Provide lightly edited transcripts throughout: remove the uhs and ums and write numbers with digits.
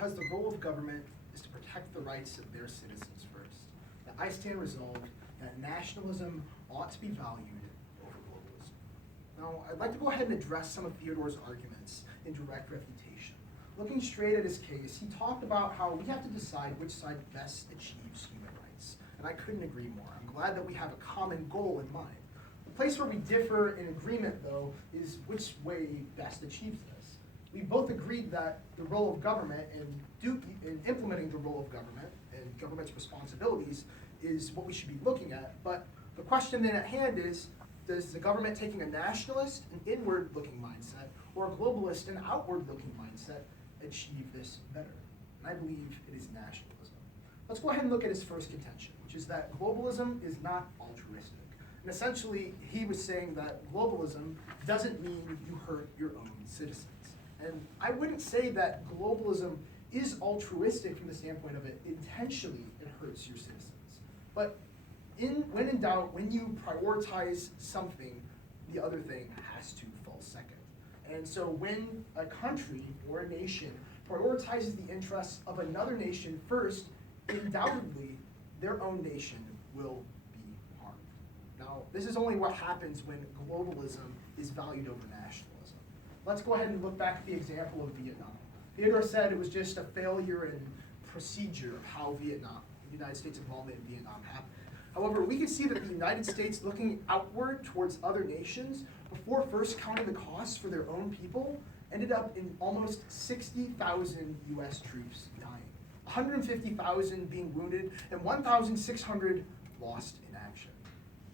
because the role of government is to protect the rights of their citizens first, that I stand resolved that nationalism ought to be valued over globalism. Now, I'd like to go ahead and address some of Theodore's arguments in direct refutation. Looking straight at his case, he talked about how we have to decide which side best achieves human rights, and I couldn't agree more. I'm glad that we have a common goal in mind. The place where we differ in agreement, though, is which way best achieves this. We both agreed that the role of government in implementing the role of government and government's responsibilities is what we should be looking at. But the question then at hand is, does the government taking a nationalist, an inward-looking mindset, or a globalist, an outward-looking mindset, achieve this better? And I believe it is nationalism. Let's go ahead and look at his first contention, which is that globalism is not altruistic. And essentially, he was saying that globalism doesn't mean you hurt your own citizens. And I wouldn't say that globalism is altruistic from the standpoint of it intentionally it hurts your citizens. But when in doubt, when you prioritize something, the other thing has to fall second. And so when a country or a nation prioritizes the interests of another nation first, undoubtedly their own nation will be harmed. Now, this is only what happens when globalism is valued over nationalism. Let's go ahead and look back at the example of Vietnam. Theodore said it was just a failure in procedure of how the United States involvement in Vietnam happened. However, we can see that the United States looking outward towards other nations before first counting the costs for their own people ended up in almost 60,000 US troops dying, 150,000 being wounded, and 1,600 lost in action.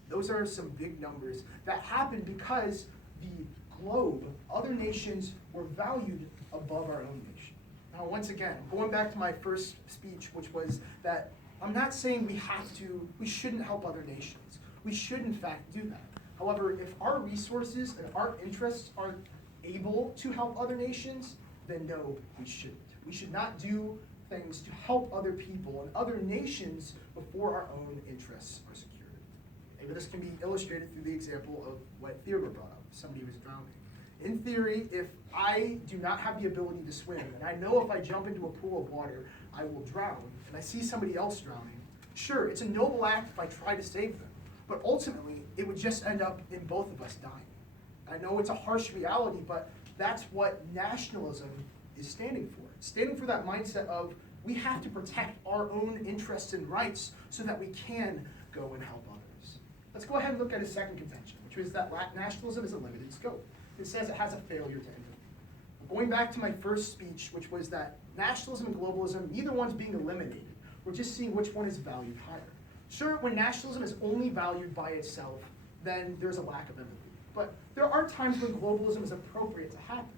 Those are some big numbers that happened because the globe, other nations were valued above our own nation. Now, once again, going back to my first speech, which was that I'm not saying we shouldn't help other nations. We should, in fact, do that. However, if our resources and our interests aren't able to help other nations, then no, we shouldn't. We should not do things to help other people and other nations before our own interests are secured. Maybe this can be illustrated through the example of what Theodore brought up, somebody who was drowning. In theory, if I do not have the ability to swim, and I know if I jump into a pool of water, I will drown, and I see somebody else drowning, sure, it's a noble act if I try to save them, but ultimately, it would just end up in both of us dying. I know it's a harsh reality, but that's what nationalism is standing for. It's standing for that mindset of we have to protect our own interests and rights so that we can go and help others. Let's go ahead and look at his second contention, which was that nationalism is a limited scope. It says it has a failure to intervene. Going back to my first speech, which was that nationalism and globalism, neither one's being eliminated. We're just seeing which one is valued higher. Sure, when nationalism is only valued by itself, then there's a lack of empathy. But there are times when globalism is appropriate to happen.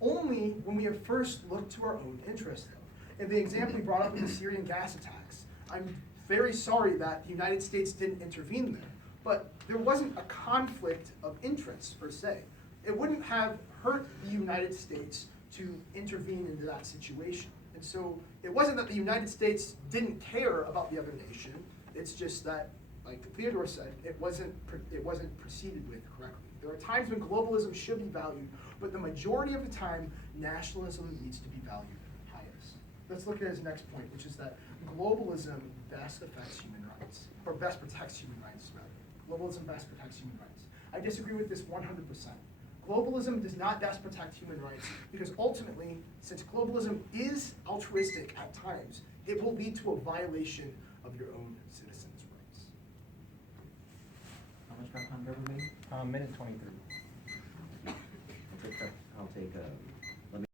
Only when we have first looked to our own interests, though. In the example we brought up with the Syrian gas attacks, I'm very sorry that the United States didn't intervene there. But there wasn't a conflict of interest, per se. It wouldn't have hurt the United States to intervene into that situation. And so it wasn't that the United States didn't care about the other nation. It's just that, like Theodore said, it wasn't proceeded with correctly. There are times when globalism should be valued, but the majority of the time, nationalism needs to be valued highest. Let's look at his next point, which is that globalism best affects human rights, or best protects human rights, rather. Globalism best protects human rights. I disagree with this 100%. Globalism does not best protect human rights because ultimately, since globalism is altruistic at times, it will lead to a violation of your own citizens' rights. How much time do we need? Minute 23. I'll take